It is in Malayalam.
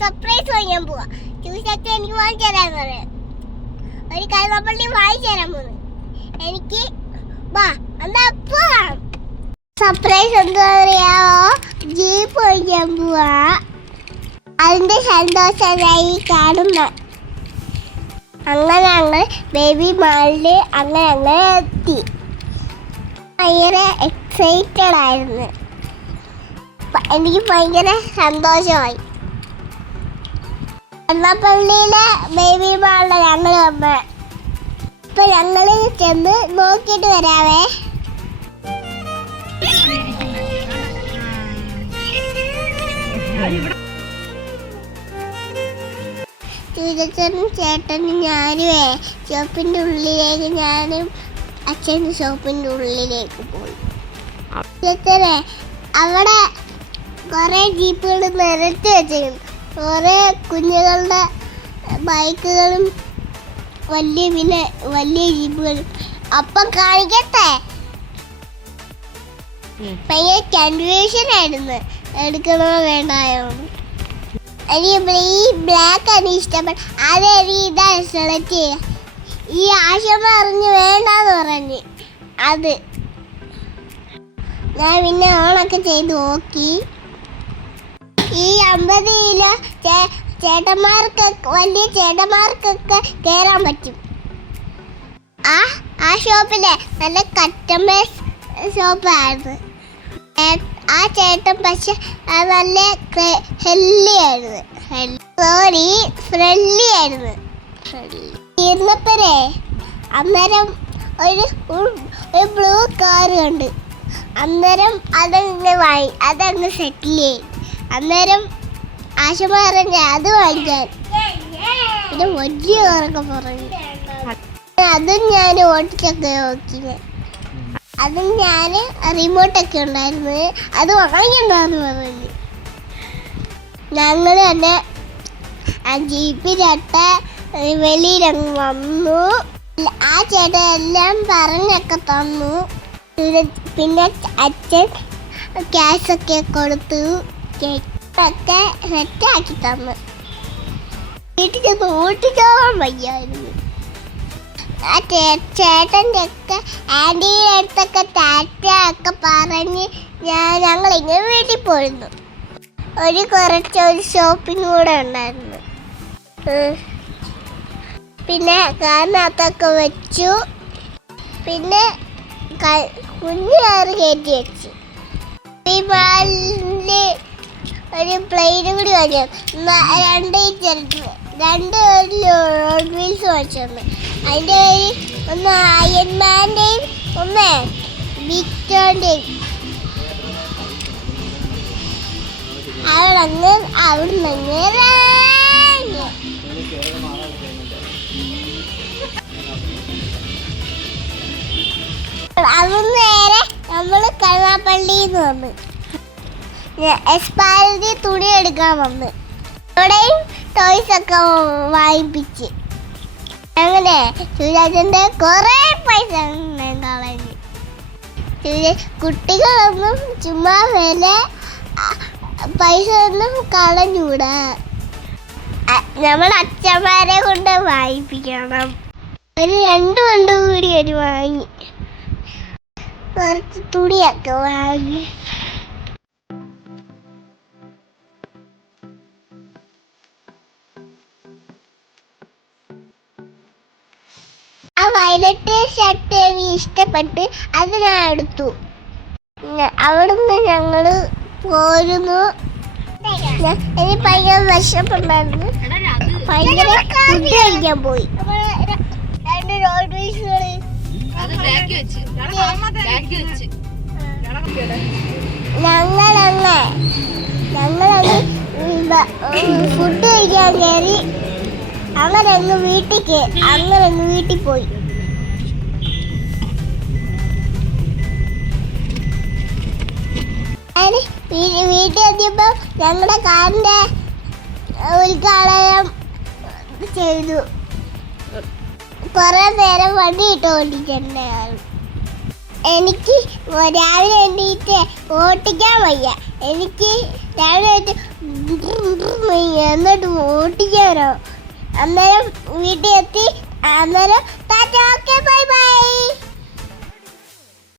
സർപ്രൈസ് വാങ്ങിക്കാൻ പോവാ. ട്യൂഷനൊക്കെ എനിക്ക് വാങ്ങിച്ചു തരാന്ന് പറയാം. ഒരു കരുനാപ്പള്ളി വാങ്ങിച്ചു തരാൻ പോകുന്നു എനിക്ക്. വാ എന്നാ പോവാം. സർപ്രൈസ് എന്താ പറയാവോ? ജീപ്പ് വാങ്ങിക്കാൻ പോവാ. അതിന്റെ സന്തോഷമായി കാണുന്ന അങ്ങനെ ഞങ്ങൾ ബേബി മാളില് അങ്ങനെ എത്തി. ഭയങ്കര എക്സൈറ്റഡ് ആയിരുന്നു. എനിക്ക് ഭയങ്കര സന്തോഷമായി. കരുനാപ്പള്ളിയിലെ ബേബി മാളിലെ ഞങ്ങൾ വന്ന് ഇപ്പൊ ഞങ്ങള് ചെന്ന് നോക്കിയിട്ട് വരാവേ. ചൂരച്ചനും ചേട്ടനും ഞാനുവേ ഷോപ്പിന്റെ ഉള്ളിലേക്ക്, ഞാനും അച്ഛനും ഷോപ്പിന്റെ ഉള്ളിലേക്ക് പോയി. അവിടെ കുറെ ജീപ്പുകൾ നിരത്തി വെച്ചിരുന്നു. കുറെ കുഞ്ഞുങ്ങളുടെ ബൈക്കുകളും വലിയ ജീപ്പുകളും. അപ്പം കാണിക്കട്ടെ. ഭയങ്കര കൺഫ്യൂഷൻ ആയിരുന്നു എടുക്കണോ വേണ്ടായോ. എനിക്ക് ഈ ബ്ലാക്ക് ആണ് ഇഷ്ടപ്പെട്ട. അത് ഇതാ സെലക്ട് ചെയ്യുക. ഈ ആശം അറിഞ്ഞ് വേണ്ടെന്ന് പറഞ്ഞ് അത് ഞാൻ പിന്നെ ഓണൊക്കെ ചെയ്ത് നോക്കി. ഈ 50 കിലോ വലിയ ചേട്ടന്മാർക്കൊക്കെ കയറാൻ പറ്റും. ആ ഷോപ്പിലെ നല്ല കസ്റ്റമേഴ്സ് ഷോപ്പായിരുന്നു. ആ ചേട്ടൻ പക്ഷെ നല്ല ഫ്രണ്ട്ലി ആയിരുന്നു. ഇരുന്നപ്പോഴേ അന്നേരം ഒരു ബ്ലൂ കാർ കണ്ട്. അന്നേരം അതങ്ങ് സെറ്റിൽ ചെയ്യും. അന്നേരം ആശ പറഞ്ഞ അത് വാങ്ങിക്കാൻ. പിന്നെ വലിയ കാറൊക്കെ പറഞ്ഞു. അതും ഞാൻ ഓട്ടിച്ചൊക്കെ നോക്കി. അതും ഞാൻ റിമോട്ടൊക്കെ ഉണ്ടായിരുന്നു. അത് വാങ്ങിക്കണ്ടെന്ന് പറഞ്ഞു. ഞങ്ങൾ തന്നെ ആ ജീപ്പിലിട്ട് വെളിയിലങ്ങ് വന്നു. ആ ചേട്ടൻ എല്ലാം പറഞ്ഞൊക്കെ തന്നു. പിന്നെ അച്ഛൻ ക്യാഷൊക്കെ കൊടുത്തു. കേക്കൊക്കെ സെറ്റാക്കി തന്നു. വീട്ടിൽ ചെന്ന് ഓട്ടിച്ചോളാൻ വയ്യായിരുന്നു. ആ ചേട്ടൻ്റെ ഒക്കെ ആൻറ്റീൻ്റെ അടുത്തൊക്കെ ടാറ്റ ഒക്കെ പറഞ്ഞ് ഞങ്ങളിങ്ങനെ വീട്ടിൽ പോയിരുന്നു. കുറച്ചൊരു ഷോപ്പിംഗ് കൂടെ ഉണ്ടായിരുന്നു. പിന്നെ കാറിനകത്തൊക്കെ വെച്ചു. പിന്നെ കുഞ്ഞു കാറ് കയറ്റി വെച്ചു. ഈ മാളില് ഒരു പ്ലെയിൻ കൂടി വാങ്ങിച്ചു. രണ്ട് റോഡ് വീൽസ് വാങ്ങിച്ചു. അതിൻ്റെ പേര് ഒന്ന് അയൺമാൻ്റെയും ഒന്ന് വിക്ടോൻ്റെയും. അവിടുന്ന് അവിടുന്ന് നേരെ നമ്മൾ കരുനാപ്പള്ളിന്ന് വന്ന് എക്സ്പായറി തുണി എടുക്കാൻ വന്ന് അവിടെയും ടോയ്സ് ഒക്കെ വാങ്ങിപ്പിച്ച്. അങ്ങനെ ശിവരാജന്റെ കുറെ പൈസ കളഞ്ഞു. കുട്ടികളൊന്നും ചുമ്മാ പൈസ ഒന്നും കളഞ്ഞൂടാ. നമ്മൾ അച്ഛന്മാരെ കൊണ്ട് വാങ്ങിപ്പിക്കണം. ഒരു 2 കൊണ്ട് കൂടി ഒരു വാങ്ങി. കുറച്ച് തുണിയൊക്കെ വാങ്ങി. ആ വയലറ്റ് ഷർട്ട് എനിക്ക് ഇഷ്ടപ്പെട്ട് അത് ഞാൻ എടുത്തു. അവിടുന്ന് ഞങ്ങള് പോരുന്നു. എനിക്ക് ഭയങ്കര വിശപ്പുണ്ടായിരുന്നു. ഭയങ്കര ഫുഡ് കഴിക്കാൻ പോയി. 2 റോഡ് വീൽസുകള് ഞങ്ങളങ്ങ് ഫുഡ് കഴിക്കാൻ കയറി. അങ്ങനങ്ങ് വീട്ടിൽ പോയി. വീട്ടിൽ എത്തിയപ്പോ ഞങ്ങളുടെ കാറിന്റെ ഉദ്ഘാടനം ചെയ്തു. കുറെ നേരം വണ്ടി ഓടിച്ചിട്ടുണ്ടായിരുന്നു. എനിക്ക് രാവിലെ എണീറ്റ് ഓട്ടിക്കാൻ വയ്യ. എനിക്ക് രാവിലെ എന്നിട്ട് ഓട്ടിക്കാനോ. അന്നേരം വീട്ടിൽ എത്തി. അന്നേരം ടാറ്റ